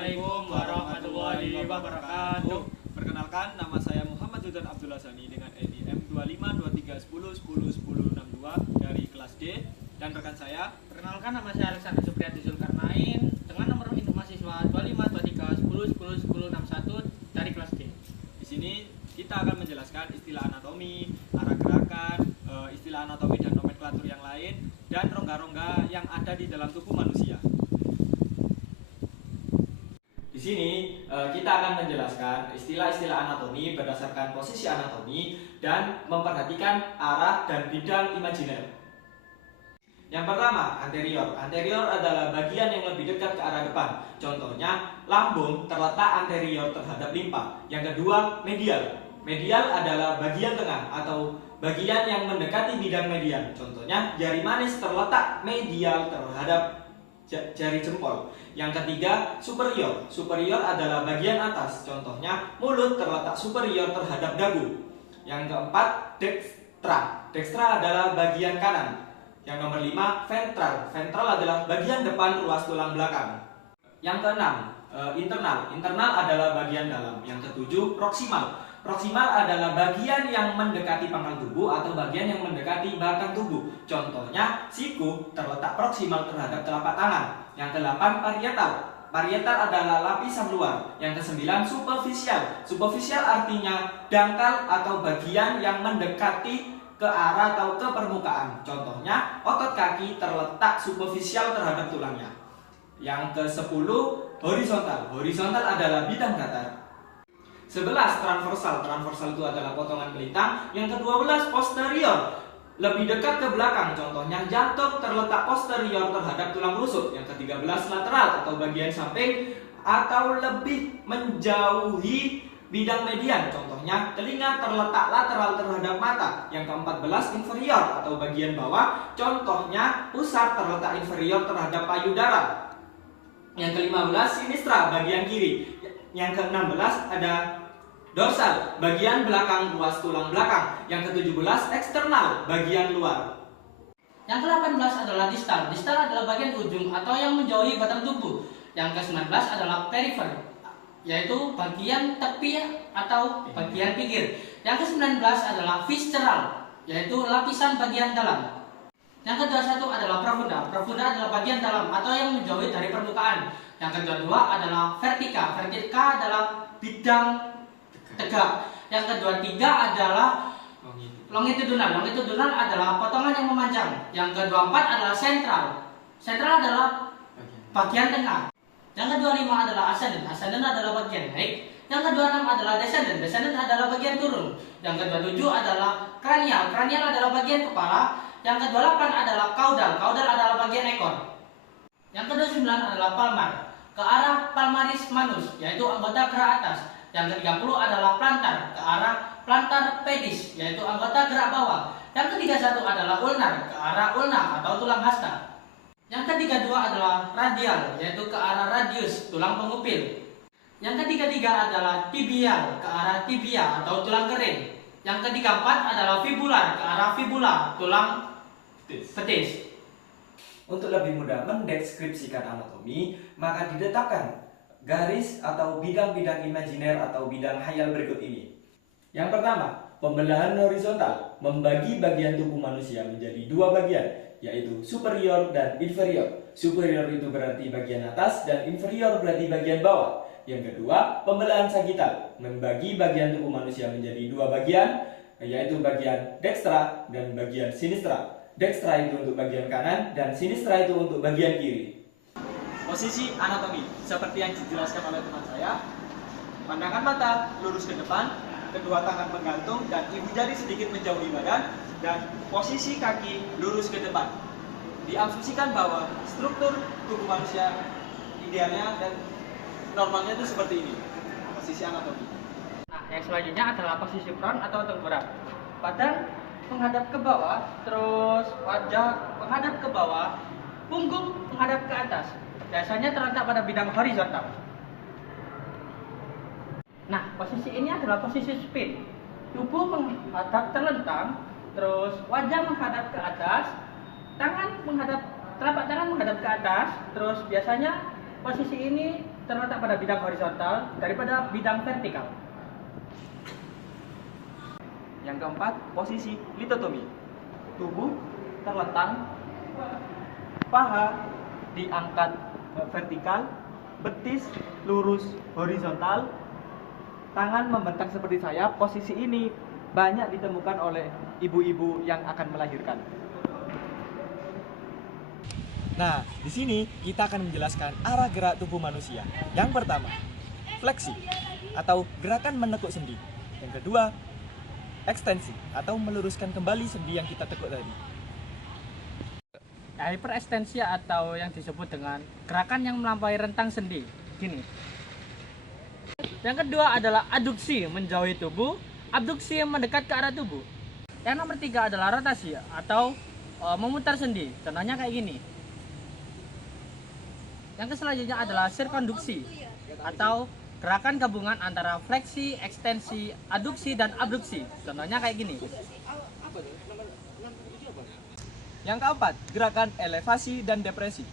Assalamualaikum warahmatullahi wabarakatuh. Perkenalkan, nama saya Muhammad Judan Abdullah Sani dengan ID M252310101062 dari kelas D, dan rekan saya. Perkenalkan, nama saya Alexander Supriyadi Zulkarnain dengan nomor induk mahasiswa 252310101061 dari kelas D. Di sini kita akan menjelaskan istilah anatomi, arah gerakan, istilah anatomi dan nomenklatur yang lain, dan rongga-rongga yang ada di dalam tubuh manusia. Di sini kita akan menjelaskan istilah-istilah anatomi berdasarkan posisi anatomi dan memperhatikan arah dan bidang imajiner. Yang pertama, anterior. Anterior adalah bagian yang lebih dekat ke arah depan. Contohnya, lambung terletak anterior terhadap limpa. Yang kedua, medial. Medial adalah bagian tengah atau bagian yang mendekati bidang median. Contohnya, jari manis terletak medial terhadap jari jempol. Yang ketiga, superior. Superior adalah bagian atas. Contohnya, mulut terletak superior terhadap dagu. Yang keempat, dextra. Dextra adalah bagian kanan. Yang nomor 5, ventral. Ventral adalah bagian depan ruas tulang belakang. Yang keenam, internal. Internal adalah bagian dalam. Yang ketujuh, proksimal. Proksimal adalah bagian yang mendekati pangkal tubuh atau bagian yang mendekati batang tubuh. Contohnya, siku terletak proksimal terhadap telapak tangan. Yang kedelapan, parietal. Parietal adalah lapisan luar. Yang kesembilan, superficial. Superficial artinya dangkal atau bagian yang mendekati ke arah atau ke permukaan. Contohnya, otot kaki terletak superficial terhadap tulangnya. Yang ke-10, horizontal. Horizontal adalah bidang datar. 11, transversal. Transversal itu adalah potongan melintang. Yang ke-12, posterior, lebih dekat ke belakang. Contohnya, jantung terletak posterior terhadap tulang rusuk. Yang ke-13, lateral atau bagian samping atau lebih menjauhi bidang median. Contohnya, telinga terletak lateral terhadap mata. Yang ke-14, inferior atau bagian bawah. Contohnya, pusat terletak inferior terhadap payudara. Yang ke-15, sinistra, bagian kiri. Yang ke-16 ada dorsal, bagian belakang ruas tulang belakang. Yang ke-17, eksternal, bagian luar. Yang ke-18 adalah distal. Distal adalah bagian ujung atau yang menjauhi batang tubuh. Yang ke-19 adalah perifer, yaitu bagian tepi atau bagian pinggir. Yang ke-19 adalah visceral, yaitu lapisan bagian dalam. Yang ke-21 adalah profunda. Profunda adalah bagian dalam atau yang menjauhi dari permukaan. Yang ke-22 adalah vertika. Vertika adalah bidang tegak. Yang ke-23 adalah longitudinal. Longitudinal adalah potongan yang memanjang. Yang ke-24 adalah sentral. Sentral adalah bagian tengah. Yang ke-25 adalah ascendant. Ascendant adalah bagian naik. Yang ke-26 adalah descendant. Descendant adalah bagian turun. Yang ke-27 adalah kranial. Kranial adalah bagian kepala. Yang ke-28 adalah caudal. Caudal adalah bagian ekor. Yang ke-29 adalah palmar, ke arah palmaris manus, yaitu anggota gerak atas. Yang ke-30 adalah plantar, ke arah plantar pedis, yaitu anggota gerak bawah. Yang ke-31 adalah ulnar, ke arah ulna atau tulang hasta. Yang ke-32 adalah radial, yaitu ke arah radius, tulang pengupil. Yang ke-33 adalah tibial, ke arah tibia atau tulang kering. Yang ke-34 adalah fibular, ke arah fibula, tulang betis. Untuk lebih mudah mendeskripsikan anatomi, maka diletakkan garis atau bidang-bidang imajiner atau bidang hayal berikut ini. Yang pertama, pembelahan horizontal, membagi bagian tubuh manusia menjadi dua bagian, yaitu superior dan inferior. Superior itu berarti bagian atas dan inferior berarti bagian bawah. Yang kedua, pembelahan sagital, membagi bagian tubuh manusia menjadi dua bagian, yaitu bagian dextra dan bagian sinistra. Dextra itu untuk bagian kanan dan sinistra itu untuk bagian kiri. Posisi anatomi seperti yang dijelaskan oleh teman saya. Pandangan mata lurus ke depan, kedua tangan menggantung dan ibu jari sedikit menjauhi badan, dan posisi kaki lurus ke depan. Diasumsikan bahwa struktur tubuh manusia idealnya dan normalnya itu seperti ini. Posisi anatomi. Nah, yang selanjutnya adalah posisi front atau tengkorak. Badan menghadap ke bawah, terus wajah menghadap ke bawah, punggung menghadap ke atas. Biasanya terletak pada bidang horizontal. Nah, posisi ini adalah posisi spin. Tubuh menghadap terlentang, terus wajah menghadap ke atas, telapak tangan menghadap ke atas, terus biasanya posisi ini terletak pada bidang horizontal daripada bidang vertikal. Yang keempat, posisi litotomi. Tubuh terlentang, paha diangkat vertikal, betis lurus horizontal, tangan membentang seperti sayap. Posisi ini banyak ditemukan oleh ibu-ibu yang akan melahirkan. Nah, di sini kita akan menjelaskan arah gerak tubuh manusia. Yang pertama, fleksi atau gerakan menekuk sendi. Yang kedua, ekstensi atau meluruskan kembali sendi yang kita tekuk tadi. Hiperekstensi atau yang disebut dengan gerakan yang melampaui rentang sendi. Gini. Yang kedua adalah aduksi, menjauhi tubuh, abduksi, mendekat ke arah tubuh. Yang nomor 3 adalah rotasi atau memutar sendi. Contohnya kayak gini. Yang selanjutnya adalah sirkonduksi atau gerakan gabungan antara fleksi, ekstensi, aduksi, dan abduksi. Contohnya kayak gini. Yang keempat, gerakan elevasi dan depresi.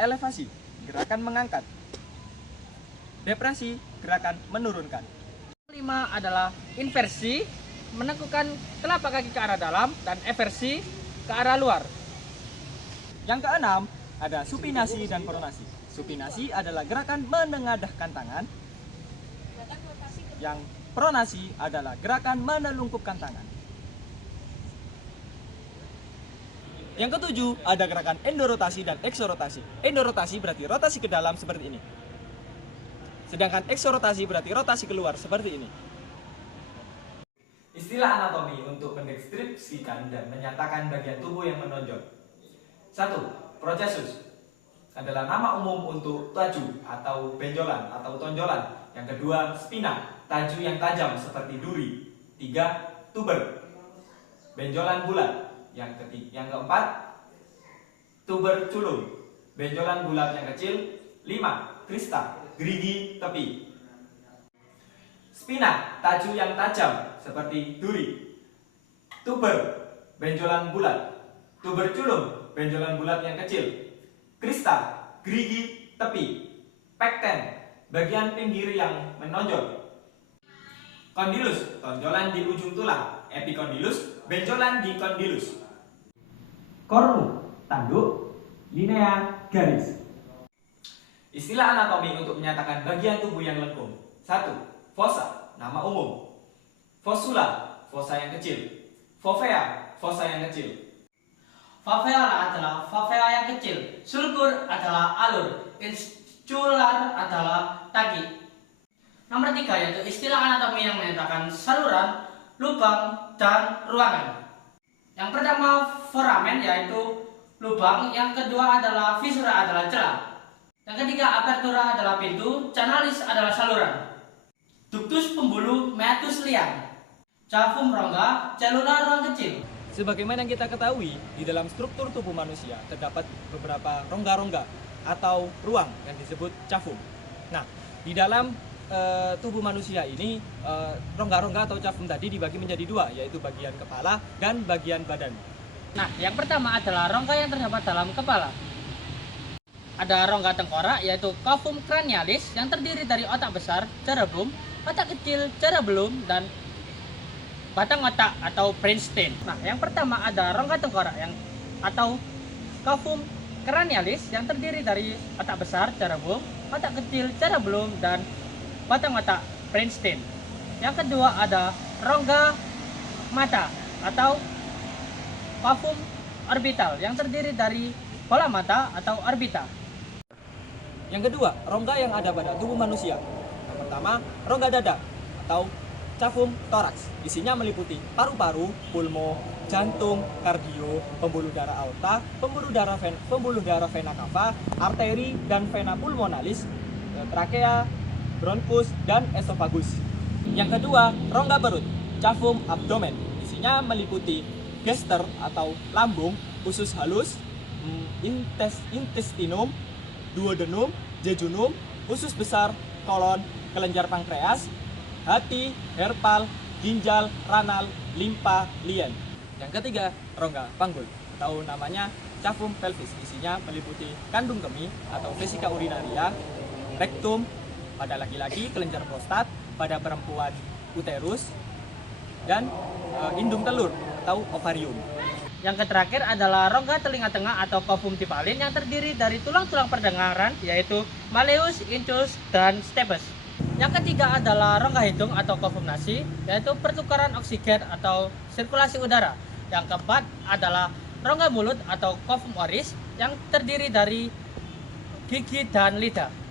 Elevasi, gerakan mengangkat. Depresi, gerakan menurunkan. Yang kelima adalah inversi, menekukkan telapak kaki ke arah dalam, dan eversi ke arah luar. Yang keenam, ada supinasi dan pronasi. Supinasi adalah gerakan menengadahkan tangan. Yang pronasi adalah gerakan menelungkupkan tangan. Yang ketujuh, ada gerakan endorotasi dan eksorotasi. Endorotasi berarti rotasi ke dalam seperti ini. Sedangkan eksorotasi berarti rotasi keluar seperti ini. Istilah anatomi untuk mendeskripsikan dan menyatakan bagian tubuh yang menonjol. 1. Procesus adalah nama umum untuk taju atau benjolan atau tonjolan. Yang kedua, spina, taju yang tajam seperti duri. 3. Tuber, benjolan bulat. Yang keempat, tuber culum, benjolan bulat yang kecil. 5. Krista, gerigi tepi. Spina, taju yang tajam seperti duri. Tuber, benjolan bulat. Tuber culum, benjolan bulat yang kecil. Krista, gerigi tepi. Pekten, bagian pinggir yang menonjol. Kondilus, tonjolan di ujung tulang. Epikondilus, benjolan di kondilus. Kornu, tanduk. Linea, garis. Istilah anatomi untuk menyatakan bagian tubuh yang lengkung. 1. Fossa, nama umum. Fossula, fossa yang kecil. Fovea, fossa yang kecil. Favela adalah favela yang kecil, sulcur adalah alur, insular adalah tagi. Nomor 3 yaitu istilah anatomi yang menyatakan saluran, lubang, dan ruangan. Yang pertama foramen yaitu lubang, yang kedua adalah visura adalah celah. Yang ketiga apertura adalah pintu, canalis adalah saluran. Ductus pembuluh, meatus liang. Cavum rongga, celula ruang kecil. Sebagaimana yang kita ketahui, di dalam struktur tubuh manusia terdapat beberapa rongga-rongga atau ruang yang disebut cavum. Nah, di dalam tubuh manusia ini rongga-rongga atau cavum tadi dibagi menjadi 2, yaitu bagian kepala dan bagian badan. Nah, yang pertama adalah rongga yang terdapat dalam kepala. Ada rongga tengkorak yaitu cavum cranialis yang terdiri dari otak besar, cerebrum, otak kecil, cerebellum, dan batang otak atau brainstem. Nah, yang pertama ada rongga tengkorak atau cavum cranialis yang terdiri dari otak besar, cerebrum, otak kecil, cerebellum, dan batang otak brainstem. Yang kedua ada rongga mata atau cavum orbital yang terdiri dari bola mata atau orbita. Yang kedua, rongga yang ada pada tubuh manusia. Yang pertama, rongga dada atau cavum toraks. Isinya meliputi paru-paru, pulmo, jantung, kardio, pembuluh darah aorta, pembuluh darah vena cava, arteri dan vena pulmonalis, trakea, bronkus, dan esofagus. Yang kedua, rongga perut, cavum abdomen. Isinya meliputi gester atau lambung, usus halus, intestinum, duodenum, jejunum, usus besar, kolon, kelenjar pankreas, hati, herpal, ginjal, ranal, limpa, lien. Yang ketiga, rongga panggul atau namanya cavum pelvis. Isinya meliputi kandung kemih atau vesika urinaria, rektum, pada laki-laki kelenjar prostat, pada perempuan uterus, dan indung telur atau ovarium. Yang terakhir adalah rongga telinga tengah atau covum timpalin yang terdiri dari tulang-tulang pendengaran yaitu malleus, incus, dan stapes. Yang ketiga adalah rongga hidung atau covum nasi yaitu pertukaran oksigen atau sirkulasi udara. Yang keempat adalah rongga mulut atau covum oris yang terdiri dari gigi dan lidah.